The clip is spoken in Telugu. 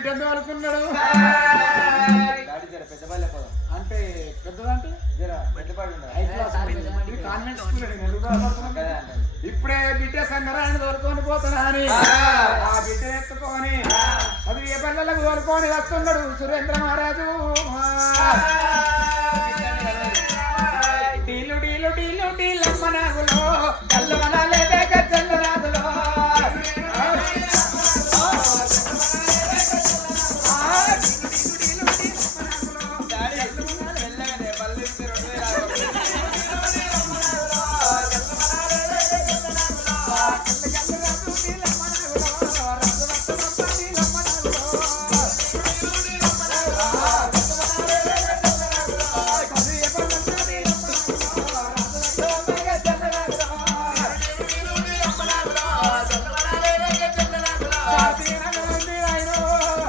బిడ్డ అనుకున్నాడు అంటే పెద్దదంటే కాన్వెంట్ స్కూల్ ఇప్పుడే బిడ్డ సంగరాన్ని తోలుకొని పోతున్నా అని ఆ బిడ్డ ఎత్తుకొని అది ఏ పిల్లలకు తోలుకొని వస్తున్నాడు సురేంద్ర మహారాజు డీలు డీలు డీలు డీలమ్మ నాగులో కల్లమనాలే చల్లరా